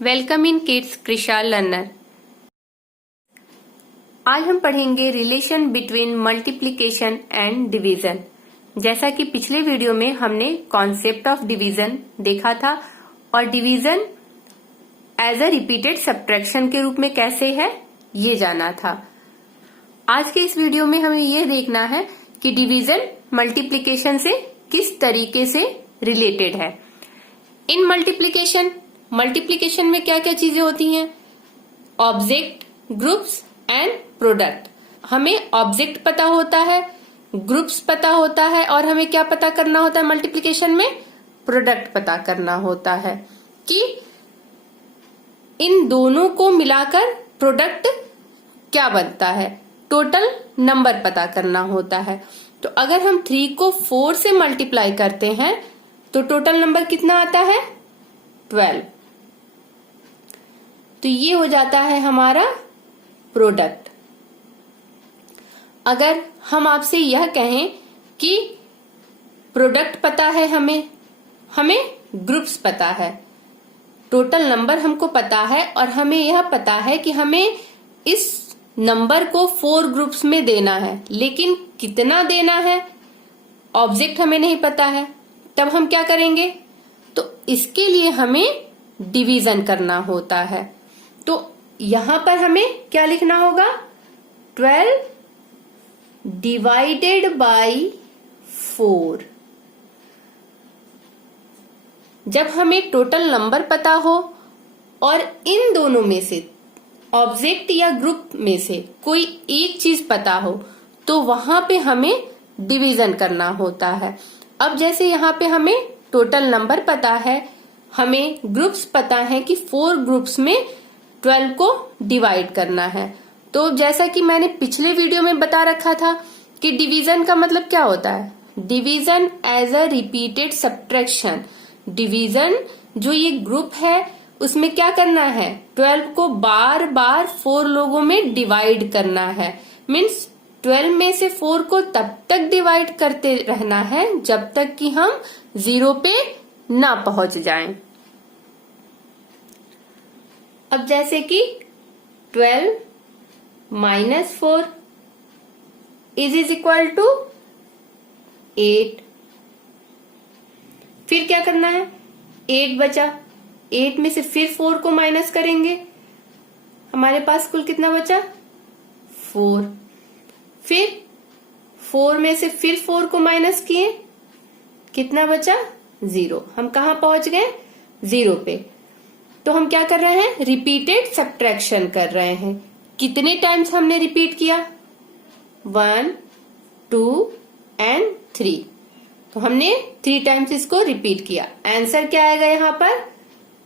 Welcome in kids Krisha learner. आज हम पढ़ेंगे relation between multiplication and division. जैसा कि पिछले वीडियो में हमने कॉन्सेप्ट ऑफ डिवीजन देखा था और division as a repeated subtraction के रूप में कैसे है ये जाना था। आज के इस वीडियो में हमें ये देखना है कि डिवीजन मल्टीप्लिकेशन से किस तरीके से रिलेटेड है। इन मल्टीप्लिकेशन में क्या क्या चीजें होती हैं? Object, groups and product. हमें ऑब्जेक्ट पता होता है, ग्रुप्स पता होता है और हमें क्या पता करना होता है मल्टीप्लिकेशन में? प्रोडक्ट पता करना होता है कि इन दोनों को मिलाकर प्रोडक्ट क्या बनता है। टोटल नंबर पता करना होता है। तो अगर हम 3 को 4 से मल्टीप्लाई करते हैं तो टोटल नंबर कितना आता है? 12। तो ये हो जाता है हमारा प्रोडक्ट। अगर हम आपसे यह कहें कि प्रोडक्ट पता है, हमें ग्रुप्स पता है, टोटल नंबर हमको पता है और हमें यह पता है कि हमें इस नंबर को 4 ग्रुप्स में देना है, लेकिन कितना देना है ऑब्जेक्ट हमें नहीं पता है, तब हम क्या करेंगे? तो इसके लिए हमें डिवीजन करना होता है। तो यहां पर हमें क्या लिखना होगा? 12 डिवाइडेड बाई 4। जब हमें टोटल नंबर पता हो और इन दोनों में से ऑब्जेक्ट या ग्रुप में से कोई एक चीज पता हो तो वहां पे हमें डिवीजन करना होता है। अब जैसे यहाँ पे हमें टोटल नंबर पता है, हमें ग्रुप्स पता है कि 4 ग्रुप्स में 12 को डिवाइड करना है। तो जैसा कि मैंने पिछले वीडियो में बता रखा था कि डिवीजन का मतलब क्या होता है? Division as a repeated subtraction. Division जो ये ग्रुप है उसमें क्या करना है? 12 को बार बार 4 लोगों में डिवाइड करना है। मीन्स 12 में से 4 को तब तक डिवाइड करते रहना है जब तक कि हम 0 पे ना पहुंच जाएं। अब जैसे कि 12 माइनस 4 इज इक्वल टू 8। फिर क्या करना है? 8 बचा, 8 में से फिर 4 को माइनस करेंगे, हमारे पास कुल कितना बचा? 4। फिर 4 में से फिर 4 को माइनस किए, कितना बचा? 0। हम कहां पहुंच गए? 0 पे। तो हम क्या कर रहे हैं? रिपीटेड सब्ट्रैक्शन कर रहे हैं। कितने टाइम्स हमने रिपीट किया? 1, 2 एंड 3। तो हमने 3 टाइम्स इसको रिपीट किया। आंसर क्या आएगा यहाँ पर?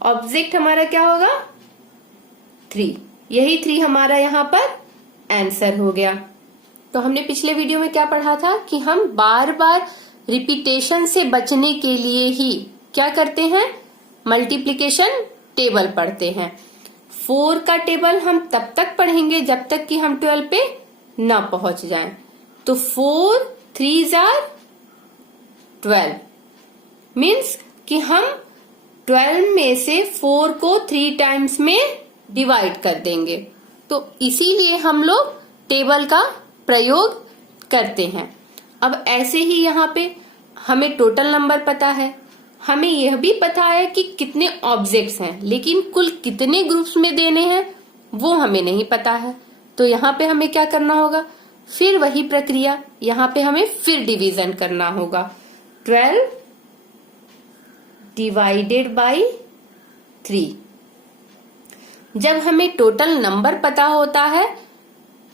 ऑब्जेक्ट हमारा क्या होगा? 3। यही 3 हमारा यहाँ पर आंसर हो गया। तो हमने पिछले वीडियो में क्या पढ़ा था कि हम बार बार रिपीटेशन से बचने के लिए ही क्या करते हैं? मल्टीप्लिकेशन टेबल पढ़ते हैं। 4 का टेबल हम तब तक पढ़ेंगे जब तक कि हम 12 पे ना पहुंच जाएं। तो 4 3s are 12 मीन्स कि हम 12 में से 4 को 3 टाइम्स में डिवाइड कर देंगे। तो इसीलिए हम लोग टेबल का प्रयोग करते हैं। अब ऐसे ही यहाँ पे हमें टोटल नंबर पता है, हमें यह भी पता है कि कितने ऑब्जेक्ट्स हैं, लेकिन कुल कितने ग्रुप्स में देने हैं वो हमें नहीं पता है। तो यहाँ पे हमें क्या करना होगा? फिर वही प्रक्रिया, यहाँ पे हमें फिर डिवीजन करना होगा। 12 डिवाइडेड बाई 3। जब हमें टोटल नंबर पता होता है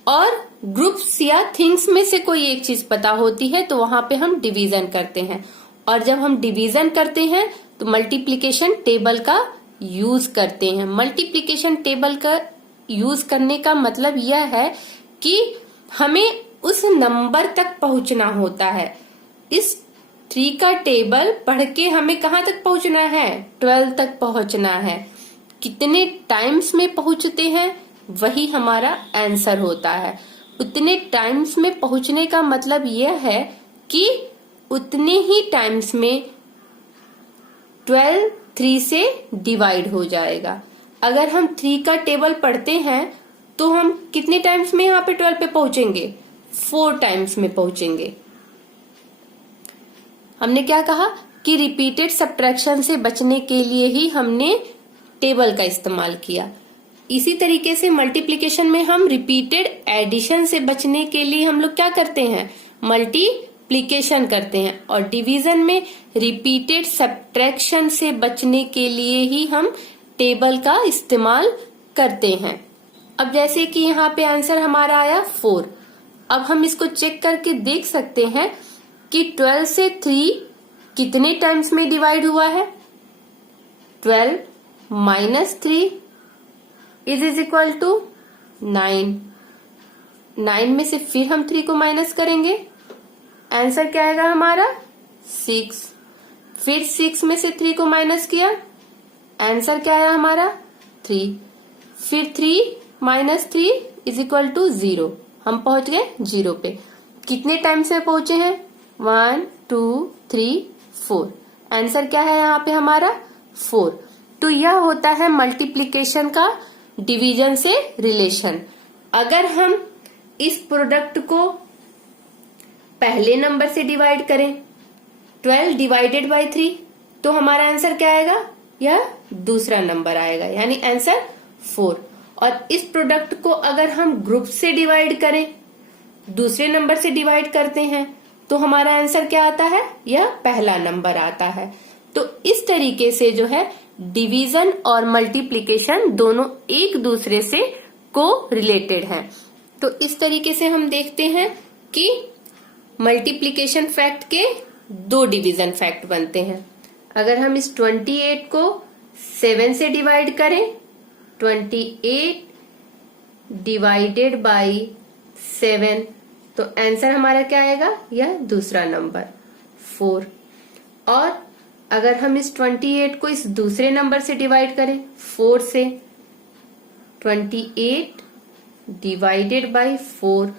और ग्रुप्स या थिंग्स में से कोई एक चीज पता होती है तो वहां पे हम डिवीजन करते हैं। और जब हम डिवीजन करते हैं तो मल्टीप्लिकेशन टेबल का यूज करते हैं। मल्टीप्लिकेशन टेबल का यूज करने का मतलब यह है कि हमें उस नंबर तक पहुंचना होता है। इस 3 का टेबल पढ़ के हमें कहां तक पहुंचना है? 12 तक पहुंचना है। कितने टाइम्स में पहुंचते हैं वही हमारा आंसर होता है। उतने टाइम्स में पहुंचने का मतलब यह है कि उतने ही टाइम्स में 12 3 से डिवाइड हो जाएगा। अगर हम 3 का टेबल पढ़ते हैं तो हम कितने टाइम्स में यहाँ पे 12 पे पहुंचेंगे? 4 टाइम्स में पहुंचेंगे। हमने क्या कहा कि रिपीटेड सब्ट्रैक्शन से बचने के लिए ही हमने टेबल का इस्तेमाल किया। इसी तरीके से मल्टीप्लिकेशन में हम रिपीटेड एडिशन से बचने के लिए हम लोग क्या करते हैं? मल्टीप्लिकेशन करते हैं। और डिवीजन में रिपीटेड सब्ट्रैक्शन से बचने के लिए ही हम टेबल का इस्तेमाल करते हैं। अब जैसे कि यहाँ पे आंसर हमारा आया 4। अब हम इसको चेक करके देख सकते हैं कि 12 से 3 कितने टाइम्स में डिवाइड हुआ है? 12 माइनस 3 इज इक्वल टू 9। 9 में से फिर हम 3 को माइनस करेंगे, आंसर क्या आएगा हमारा? 6। फिर 6 में से 3 को माइनस किया, आंसर क्या आया हमारा? 3। फिर 3 माइनस 3 इज इक्वल टू 0। हम पहुंच गए 0 पे। कितने टाइम्स में पहुंचे हैं? 1 2 3 4। आंसर क्या है यहाँ पे हमारा? 4। तो यह होता है मल्टीप्लिकेशन का डिवीजन से रिलेशन। अगर हम इस प्रोडक्ट को पहले नंबर से डिवाइड करें, 12 डिवाइडेड बाय 3, तो हमारा आंसर क्या आएगा? यह दूसरा नंबर आएगा, यानी आंसर 4। और इस प्रोडक्ट को अगर हम ग्रुप से डिवाइड करें, दूसरे नंबर से डिवाइड करते हैं, तो हमारा आंसर क्या आता है? यह पहला नंबर आता है। तो इस तरीके से जो है डिवीजन और मल्टीप्लिकेशन दोनों एक दूसरे से को रिलेटेड हैं। तो इस तरीके से हम देखते हैं कि मल्टीप्लिकेशन फैक्ट के 2 डिवीजन फैक्ट बनते हैं। अगर हम इस 28 को 7 से डिवाइड करें, 28 डिवाइडेड बाय 7, तो आंसर हमारा क्या आएगा? यह दूसरा नंबर 4। और अगर हम इस 28 को इस दूसरे नंबर से डिवाइड करें 4 से, 28 divided by 4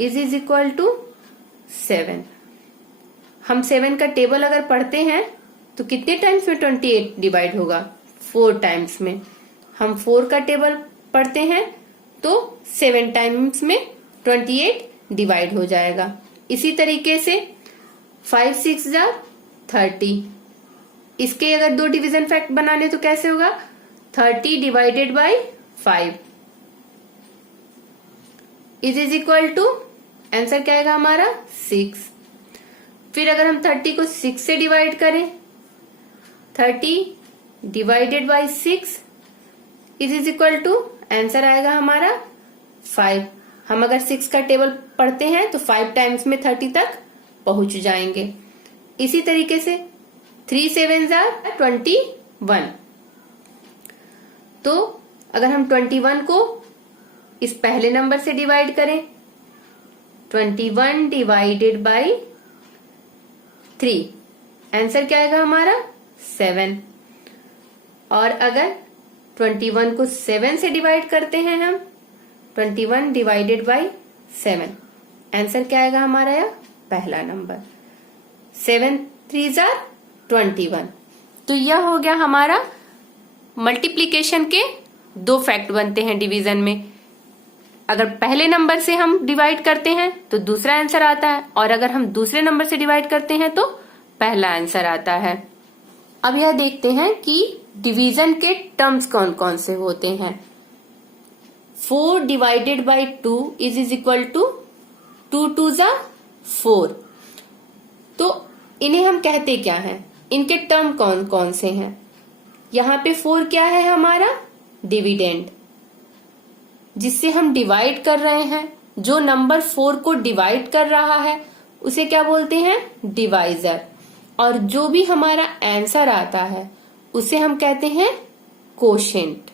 is equal to 7। हम 7 का टेबल अगर पढ़ते हैं तो कितने टाइम्स में 28 डिवाइड होगा? 4 टाइम्स में। हम 4 का टेबल पढ़ते हैं तो 7 टाइम्स में 28 डिवाइड हो जाएगा। इसी तरीके से 5 6 जा 30। इसके अगर 2 डिवीजन फैक्ट बनाने तो कैसे होगा? 30 divided by 5 is equal to, answer क्या आएगा हमारा? 6। फिर अगर हम 30 को 6 से डिवाइड करें, 30 divided by 6 is equal to, answer आएगा हमारा 5। हम अगर 6 का टेबल पढ़ते हैं तो 5 टाइम्स में 30 तक पहुंच जाएंगे। इसी तरीके से 3 7 जा 21। तो अगर हम 21 को इस पहले नंबर से डिवाइड करें, 21 डिवाइडेड बाय 3, आंसर क्या आएगा हमारा? 7। और अगर 21 को 7 से डिवाइड करते हैं हम, 21 डिवाइडेड बाय 7, आंसर क्या आएगा हमारा? यह पहला नंबर। 7 3 जा 21। तो यह हो गया हमारा मल्टीप्लिकेशन के 2 फैक्ट बनते हैं डिवीजन में। अगर पहले नंबर से हम डिवाइड करते हैं तो दूसरा आंसर आता है, और अगर हम दूसरे नंबर से डिवाइड करते हैं तो पहला आंसर आता है। अब यह देखते हैं कि डिवीजन के टर्म्स कौन कौन से होते हैं। 4 divided by 2 is equal to 2 2 जा 4। तो इन्हें हम कहते क्या हैं? इनके टर्म कौन कौन से हैं? यहाँ पे 4 क्या है हमारा? डिविडेंड, जिससे हम डिवाइड कर रहे हैं। जो नंबर 4 को डिवाइड कर रहा है उसे क्या बोलते हैं? डिवाइजर। और जो भी हमारा आंसर आता है उसे हम कहते हैं कोशेंट।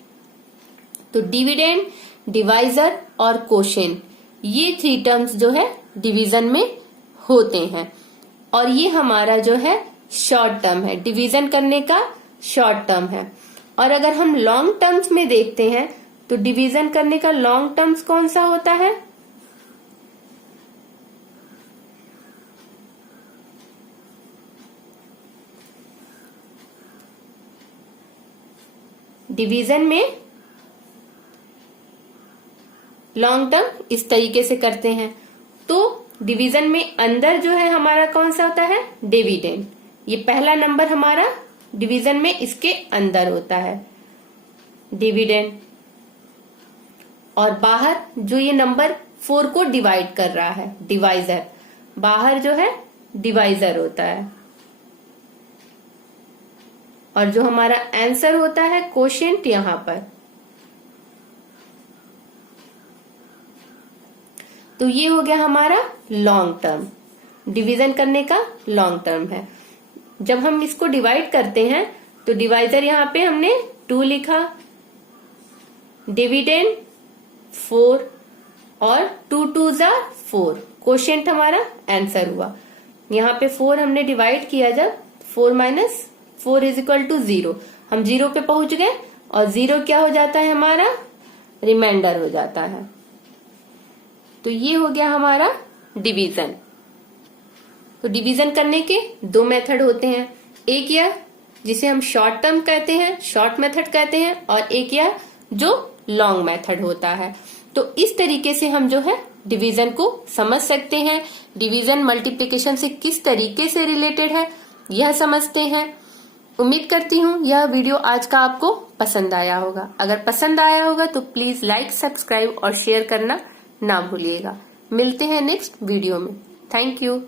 तो डिविडेंड, डिवाइजर और कोशेंट, ये 3 टर्म्स जो है डिवीजन में होते हैं। और ये हमारा जो है शॉर्ट टर्म है, डिवीजन करने का शॉर्ट टर्म है। और अगर हम लॉन्ग टर्म्स में देखते हैं तो डिवीजन करने का लॉन्ग टर्म्स कौन सा होता है? डिवीजन में लॉन्ग टर्म इस तरीके से करते हैं। तो डिवीजन में अंदर जो है हमारा कौन सा होता है, डिविडेंड। ये पहला नंबर हमारा डिवीजन में इसके अंदर होता है डिविडेंड। और बाहर जो ये नंबर 4 को डिवाइड कर रहा है, डिवाइजर, बाहर जो है डिवाइजर होता है। और जो हमारा आंसर होता है कोशेंट यहां पर। तो ये हो गया हमारा लॉन्ग टर्म, डिवीजन करने का लॉन्ग टर्म है। जब हम इसको डिवाइड करते हैं तो डिवाइजर यहां पे हमने 2 लिखा, डिविडेंड 4 और 2 2s are 4, कोशेंट हमारा आंसर हुआ। यहाँ पे 4 हमने डिवाइड किया, जब 4 माइनस 4 इज इक्वल टू 0, हम 0 पे पहुंच गए और 0 क्या हो जाता है हमारा, रिमाइंडर हो जाता है। तो ये हो गया हमारा डिवीजन। तो डिवीजन करने के 2 मेथड होते हैं, एक यह जिसे हम शॉर्ट टर्म कहते हैं, शॉर्ट मेथड कहते हैं, और एक यह जो लॉन्ग मेथड होता है। तो इस तरीके से हम जो है डिवीजन को समझ सकते हैं। डिवीजन मल्टीप्लिकेशन से किस तरीके से रिलेटेड है यह समझते हैं। उम्मीद करती हूँ यह वीडियो आज का आपको पसंद आया होगा। अगर पसंद आया होगा तो प्लीज लाइक, सब्सक्राइब और शेयर करना ना भूलिएगा। मिलते हैं नेक्स्ट वीडियो में। Thank you.